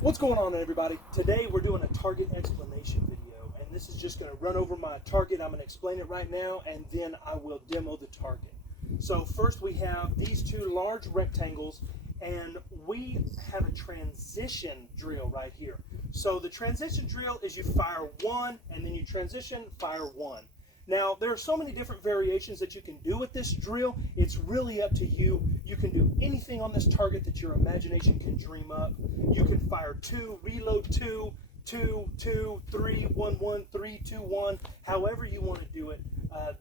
What's going on, everybody? Today we're doing a target explanation video, and this is just going to run over my target. I'm going to explain it right now, and then I will demo the target. So first we have these two large rectangles, and we have a transition drill right here. So the transition drill is you fire one, and then you transition, fire one. Now, there are so many different variations that you can do with this drill. It's really up to you. You can do anything on this target that your imagination can dream up. You can fire two, reload two, two, two, three, one, one, three, two, one. However you want to do it,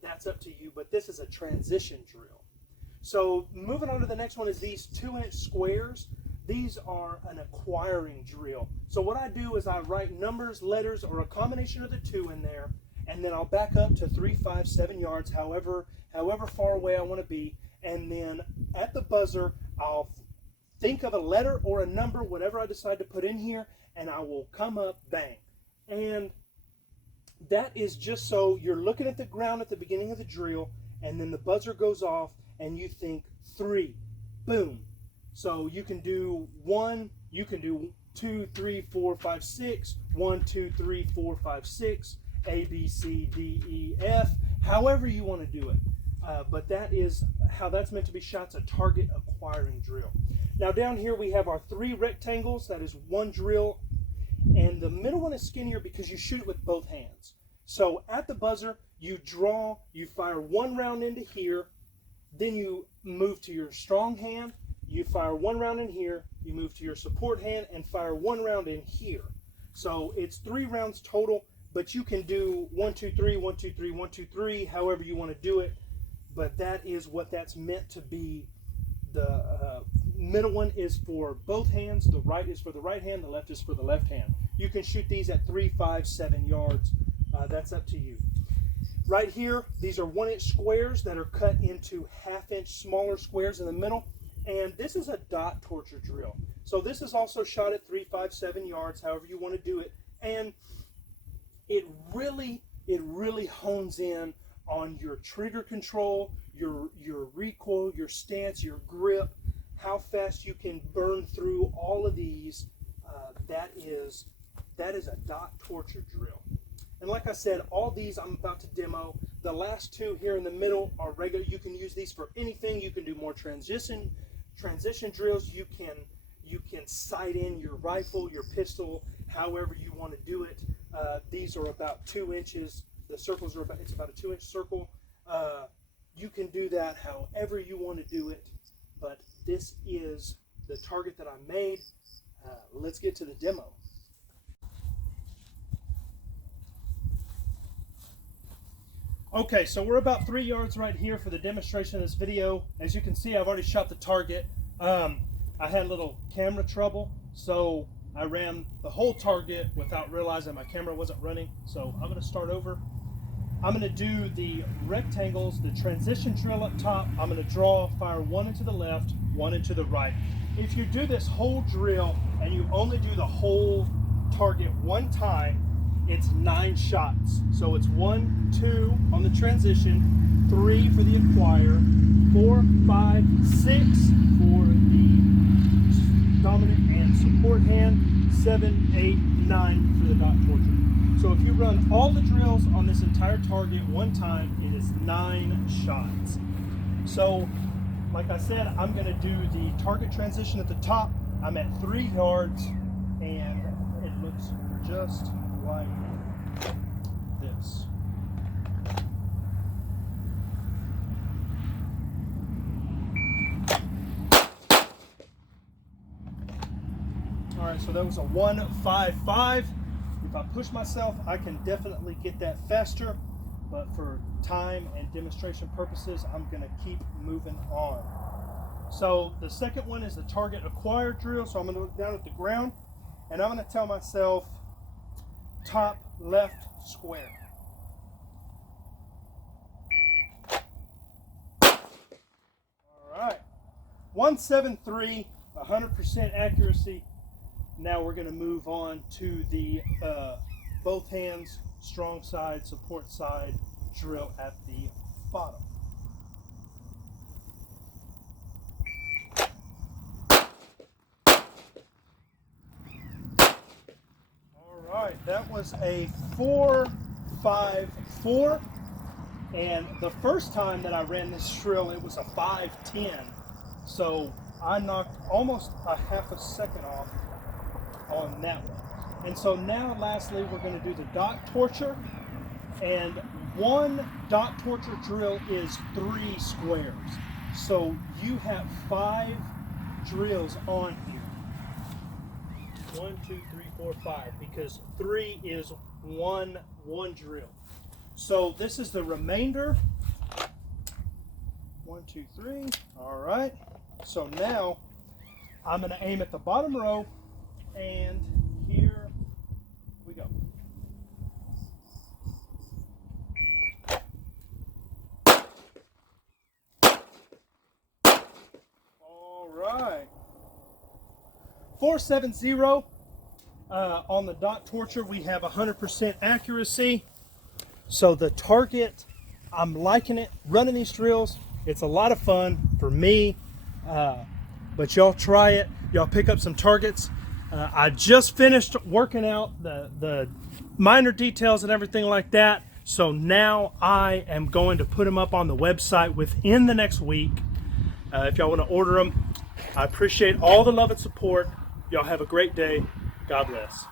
that's up to you. But this is a transition drill. So moving on to the next one is these 2-inch squares. These are an acquiring drill. So what I do is I write numbers, letters, or a combination of the two in there, and then I'll back up to 3, 5, 7 yards, however far away I want to be, and then at the buzzer I'll think of a letter or a number, whatever I decide to put in here, and I will come up, bang. And that is just so you're looking at the ground at the beginning of the drill, and then the buzzer goes off and you think 3, boom. So you can do 1, you can do 2, 3, 4, 5, 6, 1, 2, 3, 4, 5, 6, A, B, C, D, E, F, however you want to do it. But that is how that's meant to be shot. It's a target acquiring drill. Now down here we have our 3 rectangles. That is one drill. And the middle one is skinnier because you shoot it with both hands. So at the buzzer, you draw, you fire one round into here, then you move to your strong hand, you fire one round in here, you move to your support hand and fire one round in here. So it's 3 rounds total. But you can do 1, 2, 3, 1, 2, 3, 1, 2, 3, however you want to do it. But that is what that's meant to be. The middle one is for both hands. The right is for the right hand. The left is for the left hand. You can shoot these at 3, 5, 7 yards. That's up to you. Right here, these are 1-inch squares that are cut into half-inch smaller squares in the middle. And this is a dot torture drill. So this is also shot at 3, 5, 7 yards, however you want to do it. And it really hones in on your trigger control, your recoil, your stance, your grip, how fast you can burn through all of these. That is a dot torture drill. And like I said, all these I'm about to demo. The last two here in the middle are regular. You can use these for anything. You can do more transition drills. You can sight in your rifle, your pistol, however you want to do it. These are about 2 inches. The circles are it's about a 2-inch circle. You can do that however you want to do it, but this is the target that I made. Let's get to the demo. Okay, so we're about 3 yards right here for the demonstration of this video. As you can see, I've already shot the target. I had a little camera trouble, so I ran the whole target without realizing my camera wasn't running. So I'm going to start over. I'm going to do the rectangles, the transition drill up top. I'm going to draw, fire one into the left, one into the right. If you do this whole drill and you only do the whole target one time, it's 9 shots. So it's 1, 2 on the transition, 3 for the acquire, 4, 5, 6 for the dominant and support hand, 7, 8, 9 for the dot torture. So if you run all the drills on this entire target one time, it is 9 shots. So like I said, I'm going to do the target transition at the top. I'm at 3 yards and it looks just like this. Alright, so that was a 1.55. If I push myself, I can definitely get that faster, but for time and demonstration purposes, I'm going to keep moving on. So the second one is the target acquire drill. So I'm going to look down at the ground and I'm going to tell myself top left square. All right, 173, 100% accuracy. Now we're going to move on to the both hands, strong side, support side drill at the bottom. right, that was a 4.54, and the first time that I ran this drill, it was a 5.10. So I knocked almost a half a second off on that one. And so now, lastly, we're going to do the dot torture, and one dot torture drill is 3 squares. So you have 5 drills on here. 1, 2, 3, 4, 5, because 3 is one drill. So this is the remainder. 1, 2, 3. All right. So now I'm going to aim at the bottom row, and here we go. All right. 4.70 on the dot torture. We have 100% accuracy. So the target, I'm liking it. Running these drills, it's a lot of fun for me. But y'all try it. Y'all pick up some targets. I just finished working out the minor details and everything like that. So now I am going to put them up on the website within the next week. If y'all want to order them, I appreciate all the love and support. Y'all have a great day. God bless.